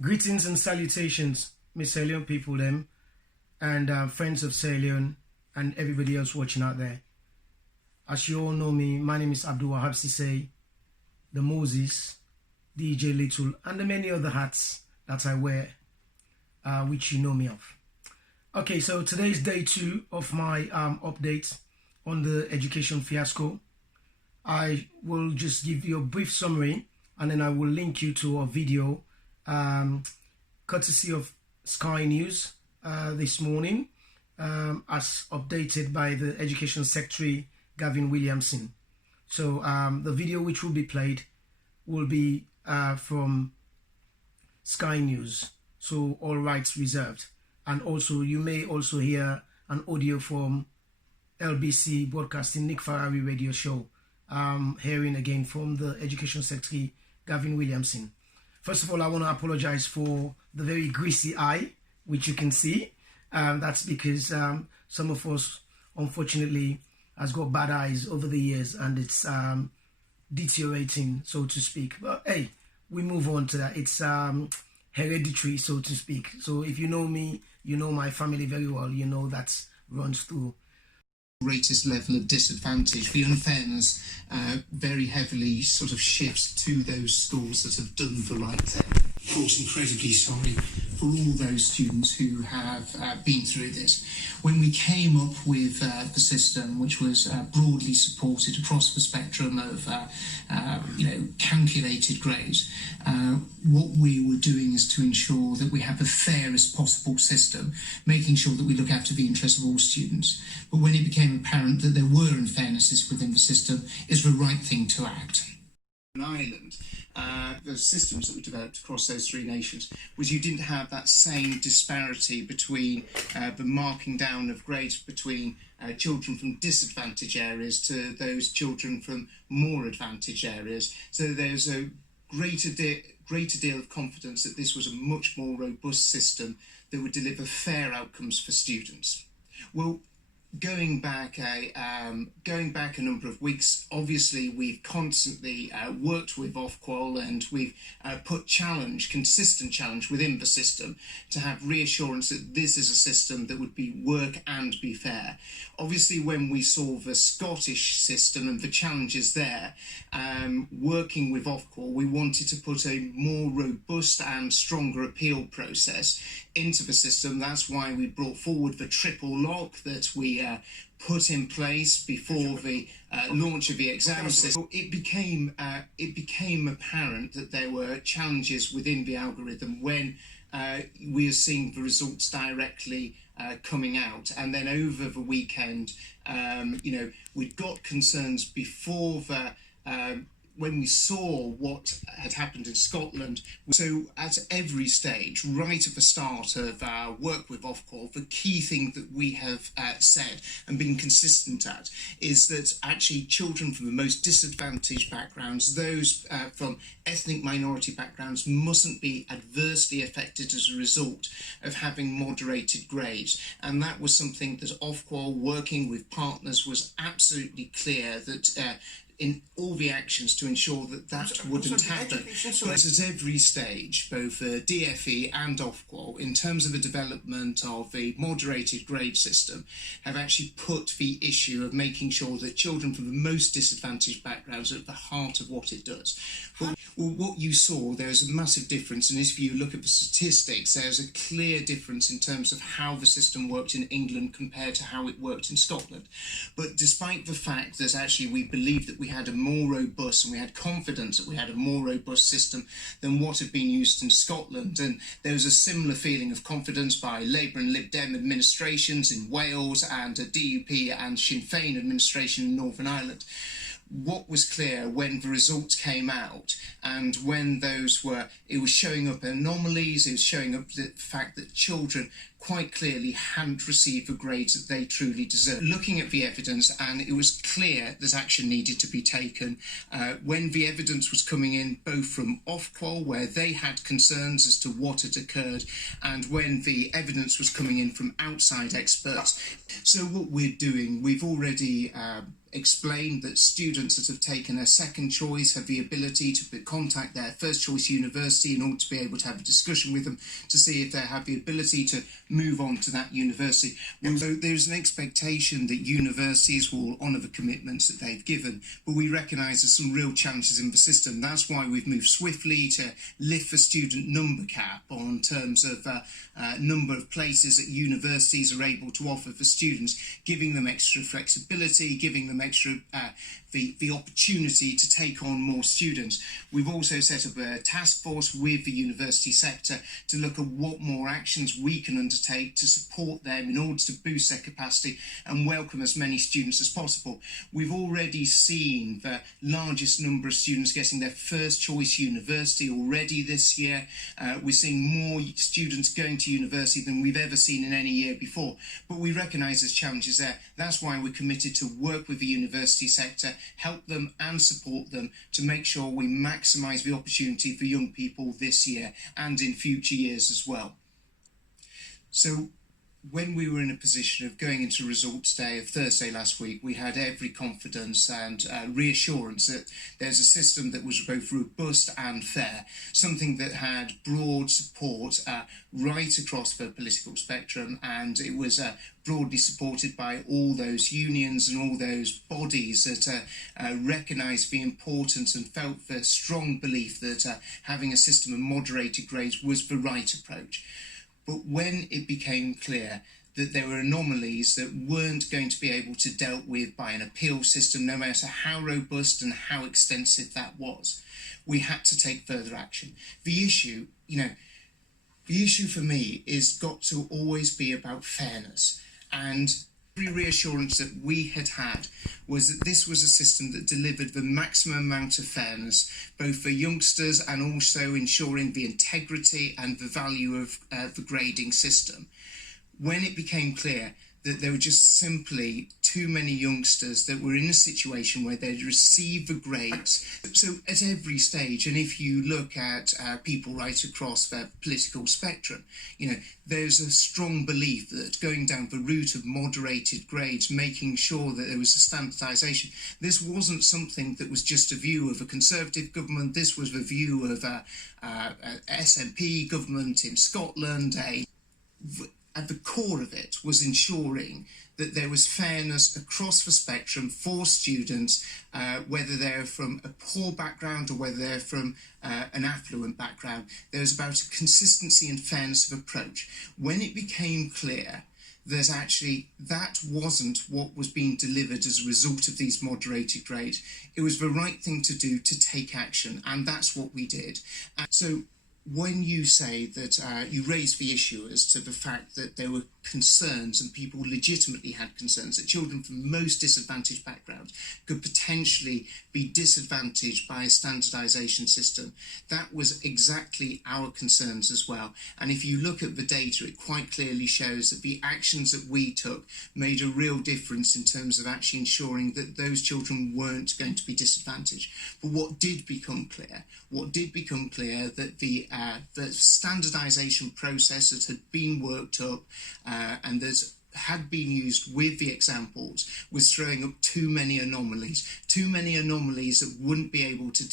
Greetings and salutations, Miss Salion people them, and friends of Salion and everybody else watching out there. As you all know me, my name is Abdul Seisay, the Mozis, DJ Little, and the many other hats that I wear, which you know me of. Okay, so today is day 2 of my update on the education fiasco. I will just give you a brief summary and then I will link you to a video courtesy of Sky News this morning, as updated by the Education Secretary Gavin Williamson. So the video which will be played will be from Sky News, so all rights reserved. And also you may also hear an audio from LBC Broadcasting Nick Ferrari radio show, hearing again from the Education Secretary Gavin Williamson. First of all, I want to apologize for the very greasy eye, which you can see. That's because some of us, unfortunately, has got bad eyes over the years and it's deteriorating, so to speak. But hey, we move on to that. It's hereditary, so to speak. So if you know me, you know my family very well. You know that runs through. Greatest level of disadvantage. The unfairness very heavily sort of shifts to those schools that have done the right thing. Of course, incredibly sorry for all those students who have been through this. When we came up with the system, which was broadly supported across the spectrum of calculated grades, what we were doing is to ensure that we have the fairest possible system, making sure that we look after the interests of all students. But when it became apparent that there were unfairnesses within the system, it's the right thing to act. In Ireland, the systems that were developed across those 3 nations was you didn't have that same disparity between the marking down of grades between children from disadvantaged areas to those children from more advantaged areas. So there's a greater deal of confidence that this was a much more robust system that would deliver fair outcomes for students. Well, going back a number of weeks, obviously we've constantly worked with Ofqual and we've put consistent challenge within the system to have reassurance that this is a system that would work and be fair. Obviously, when we saw the Scottish system and the challenges there, working with Ofqual, we wanted to put a more robust and stronger appeal process into the system. That's why we brought forward the triple lock that we put in place before the launch of the exam system. It became apparent that there were challenges within the algorithm when we were seeing the results directly coming out, and then over the weekend, we'd got concerns before when we saw what had happened in Scotland. So at every stage, right at the start of our work with Ofqual, the key thing that we have said and been consistent at is that actually children from the most disadvantaged backgrounds, those from ethnic minority backgrounds, mustn't be adversely affected as a result of having moderated grades. And that was something that Ofqual, working with partners, was absolutely clear that in all the actions to ensure that that wouldn't happen. But at every stage, both DFE and Ofqual, in terms of the development of the moderated grade system, have actually put the issue of making sure that children from the most disadvantaged backgrounds are at the heart of what it does. Well, what you saw, there's a massive difference, and if you look at the statistics, there's a clear difference in terms of how the system worked in England compared to how it worked in Scotland. But despite the fact that actually we believed that we had a more robust, and we had confidence that we had a more robust system than what had been used in Scotland, and there was a similar feeling of confidence by Labour and Lib Dem administrations in Wales and a DUP and Sinn Féin administration in Northern Ireland. What was clear when the results came out and when it was showing up anomalies, it was showing up the fact that children quite clearly hadn't received the grades that they truly deserve. Looking at the evidence, and it was clear that action needed to be taken when the evidence was coming in both from Ofqual, where they had concerns as to what had occurred, and when the evidence was coming in from outside experts. So what we're doing, we've already explained that students that have taken a second choice have the ability to contact their first choice university in order to be able to have a discussion with them to see if they have the ability to move on to that university. So there's an expectation that universities will honour the commitments that they've given, but we recognise there's some real challenges in the system. That's why we've moved swiftly to lift the student number cap on terms of number of places that universities are able to offer for students, giving them extra flexibility, giving them extra the opportunity to take on more students. We've also set up a task force with the university sector to look at what more actions we can undertake to support them in order to boost their capacity and welcome as many students as possible. We've already seen the largest number of students getting their first choice university already this year. We're seeing more students going to university than we've ever seen in any year before, but we recognise there's challenges there. That's why we're committed to work with the university sector, help them and support them to make sure we maximise the opportunity for young people this year and in future years as well. So when we were in a position of going into results day of Thursday last week, we had every confidence and reassurance that there's a system that was both robust and fair, something that had broad support right across the political spectrum, and it was broadly supported by all those unions and all those bodies that recognised the importance and felt the strong belief that having a system of moderated grades was the right approach. But when it became clear that there were anomalies that weren't going to be able to dealt with by an appeal system, no matter how robust and how extensive that was, we had to take further action. The issue for me is got to always be about fairness, and every reassurance that we had was that this was a system that delivered the maximum amount of fairness, both for youngsters and also ensuring the integrity and the value of the grading system. When it became clear that there were just simply too many youngsters that were in a situation where they'd received the grades. So at every stage, and if you look at people right across the political spectrum, there's a strong belief that going down the route of moderated grades, making sure that there was a standardisation, this wasn't something that was just a view of a Conservative government. This was the view of a SNP government in Scotland. At the core of it was ensuring that there was fairness across the spectrum for students, whether they're from a poor background or whether they're from an affluent background. There was about a consistency and fairness of approach. When it became clear that actually that wasn't what was being delivered as a result of these moderated grades, it was the right thing to do to take action, and that's what we did. So when you say that you raised the issue as to the fact that there were concerns, and people legitimately had concerns, that children from most disadvantaged backgrounds could potentially be disadvantaged by a standardisation system, that was exactly our concerns as well. And if you look at the data, it quite clearly shows that the actions that we took made a real difference in terms of actually ensuring that those children weren't going to be disadvantaged. But what did become clear that the standardisation process that had been worked up and that had been used with the examples was throwing up too many anomalies that wouldn't be able to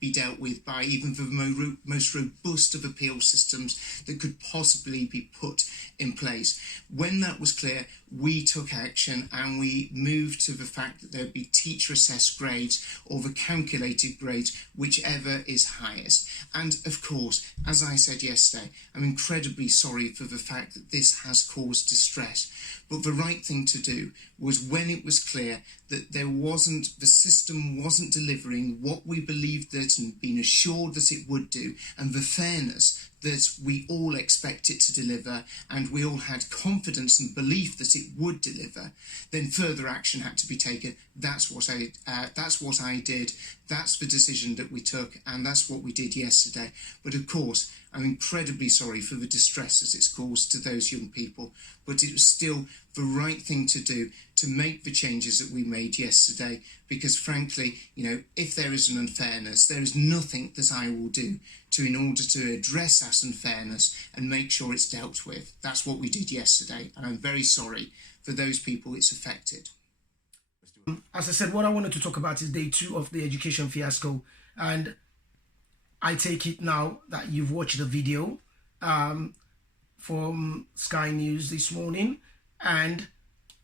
be dealt with by even the most robust of appeal systems that could possibly be put in place. When that was clear, we took action and we moved to the fact that there would be teacher-assessed grades or the calculated grades, whichever is highest. And of course, as I said yesterday, I'm incredibly sorry for the fact that this has caused distress. But the right thing to do was, when it was clear that the system wasn't delivering what we believed that and been assured that it would do, and the fairness that we all expect it to deliver and we all had confidence and belief that it would deliver, then further action had to be taken. That's what I did. That's the decision that we took, and that's what we did yesterday. But of course, I'm incredibly sorry for the distress that it's caused to those young people, but it was still the right thing to do to make the changes that we made yesterday, because frankly, if there is an unfairness, there is nothing that I will do in order to address that unfairness and make sure it's dealt with. That's what we did yesterday, and I'm very sorry for those people it's affected. As I said, what I wanted to talk about is day 2 of the education fiasco, and I take it now that you've watched the video from Sky News this morning, and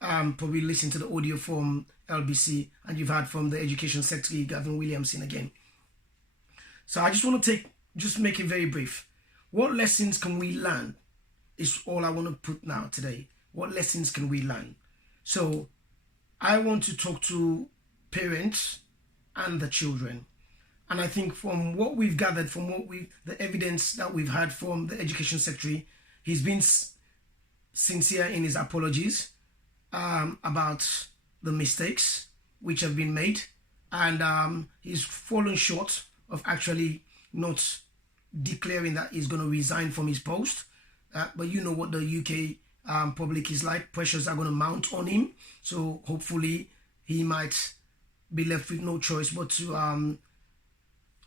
probably listened to the audio from LBC, and you've heard from the Education Secretary Gavin Williamson again. So I just want to make it very brief. What lessons can we learn is all I want to put now today. What lessons can we learn? So I want to talk to parents and the children. And I think from what we've gathered, the evidence that we've had from the Education Secretary, he's been sincere in his apologies about the mistakes which have been made. And he's fallen short of actually not declaring that he's going to resign from his post. But you know what the UK public is like. Pressures are going to mount on him. So hopefully he might be left with no choice but to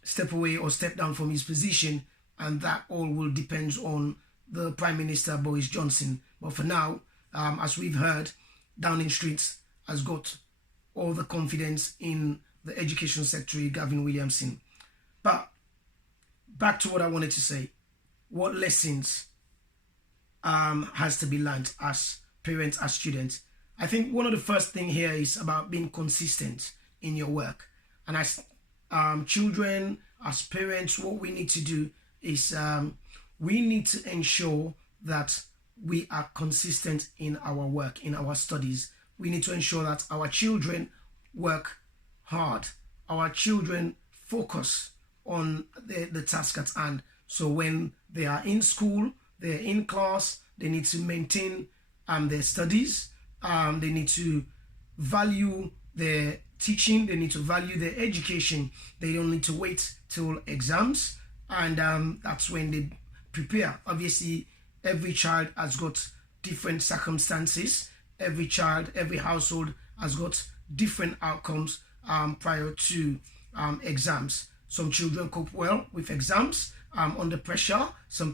step away or step down from his position. And that all will depend on the Prime Minister, Boris Johnson. But for now, as we've heard, Downing Street has got all the confidence in the Education Secretary, Gavin Williamson. But back to what I wanted to say. What lessons has to be learned as parents, as students? I think one of the first thing here is about being consistent in your work. And as children, as parents, what we need to do is we need to ensure that we are consistent in our work, in our studies. We need to ensure that our children work hard. Our children focus on the task at hand. So when they are in school, they're in class, they need to maintain their studies. They need to value their teaching. They need to value their education. They don't need to wait till exams. And that's when they prepare. Obviously, every child has got different circumstances. Every child, every household has got different outcomes prior to exams. Some children cope well with exams under pressure. Some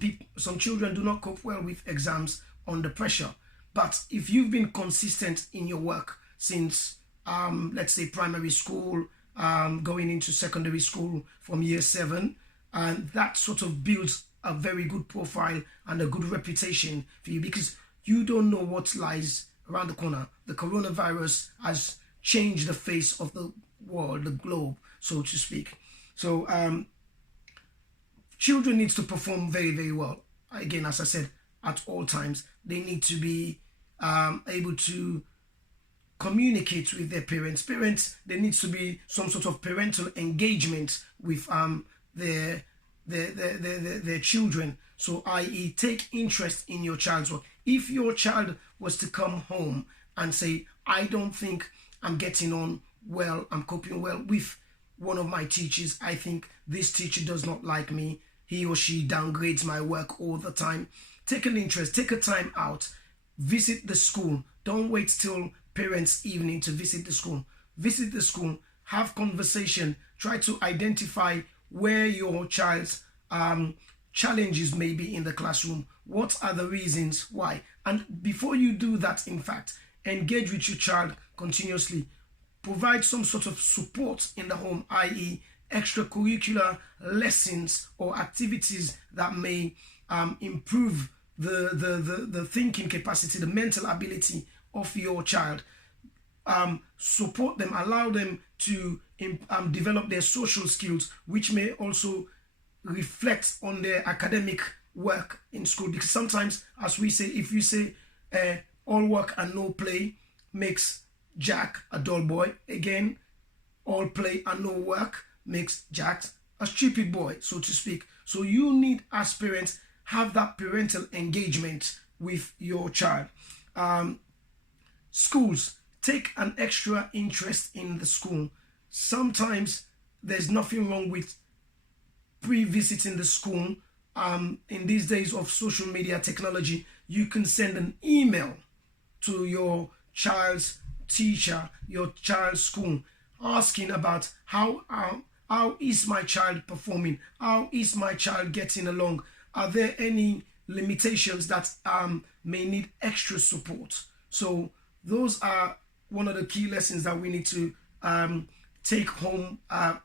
children do not cope well with exams under pressure. But if you've been consistent in your work since, let's say, primary school, going into secondary school from year 7, and that sort of builds a very good profile and a good reputation for you, because you don't know what lies around the corner. The coronavirus has changed the face of the world, the globe, so to speak. So children need to perform very, very well. Again, as I said, at all times, they need to be able to communicate with their parents. There needs to be some sort of parental engagement with their children. So, i.e., take interest in your child's work. If your child was to come home and say, I don't think I'm getting on well, I'm coping well with one of my teachers, I think this teacher does not like me, he or she downgrades my work all the time. Take an interest, take a time out, visit the school. Don't wait till parents' evening to visit the school. Visit the school, have conversation, try to identify where your child's challenges may be in the classroom. What are the reasons why? And before you do that, in fact, engage with your child continuously. Provide some sort of support in the home, i.e. extracurricular lessons or activities that may improve the thinking capacity, the mental ability of your child. Support them, allow them to develop their social skills, which may also reflect on their academic work in school. Because sometimes, as we say, if you say all work and no play makes Jack a dull boy, again, all play and no work makes Jack a stupid boy, so to speak. So you need, as parents, have that parental engagement with your child. Schools, take an extra interest in the school. Sometimes there's nothing wrong with pre-visiting the school. In these days of social media technology, you can send an email to your child's teacher, your child's school, asking about how is my child performing? How is my child getting along? Are there any limitations that may need extra support? So those are one of the key lessons that we need to take home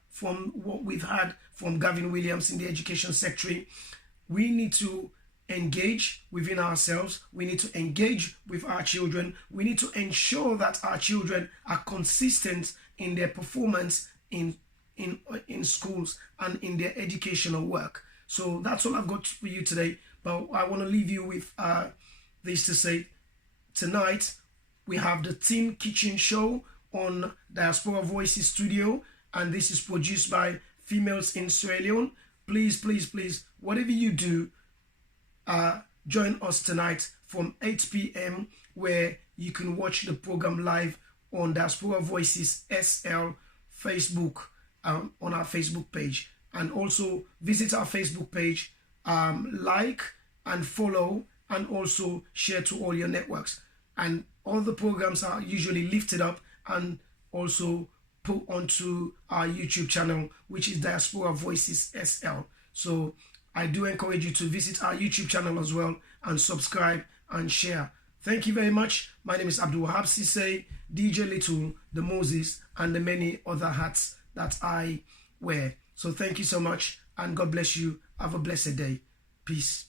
from what we've had from Gavin Williamson, the Education Secretary. We need to engage within ourselves. We need to engage with our children. We need to ensure that our children are consistent in their performance in schools and in their educational work. So that's all I've got for you today. But I want to leave you with this to say: tonight we have the Teen Kitchen Show on Diaspora Voices Studio, and this is produced by Females in Sierra Leone. Please, please, please, whatever you do, join us tonight from 8 p.m. where you can watch the program live on Diaspora Voices SL Facebook, on our Facebook page. And also visit our Facebook page, like and follow, and also share to all your networks. And all the programs are usually lifted up and also put onto our YouTube channel, which is Diaspora Voices SL. So I do encourage you to visit our YouTube channel as well and subscribe and share. Thank you very much. My name is Abdul Seisay, DJ Little, the Mozis, and the many other hats that I wear. So thank you so much, and God bless you. Have a blessed day. Peace.